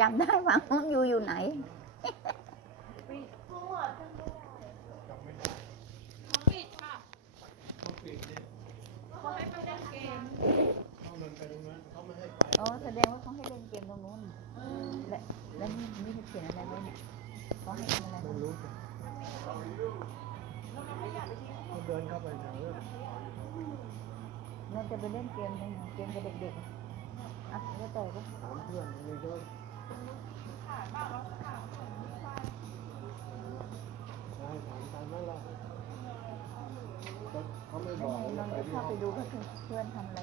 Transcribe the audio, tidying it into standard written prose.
จำได้ว่าน้องยูอยู่ไหนปิดจำไม่ได้ปิดค่ะต้องปิดเนี่ย เขาให้ไปเล่นเกม เขาเดินไปตรงนั้นเขาไม่ให้ไป อ๋อแสดงว่าเขาให้เล่นเกมตรงนู้นและนี่เขียนอะไรไว้เนี่ยเขาให้ทำอะไร ไม่ บ้าง รู้สิเขาเดินเข้าไปแถวนั้น เราจะไปเล่นเกมยังไงเกมกับเด็กๆอ่ะแล้วต่อก็ ถามเพื่อนมีเยอะใช่ถามตามนั้นแหละเขาไม่บ แล้ว อก ไง ว่า เรา ไป จะ ที่ เข้า ห้อ ไป ง ดูก็คือเพื่อนทำอะไร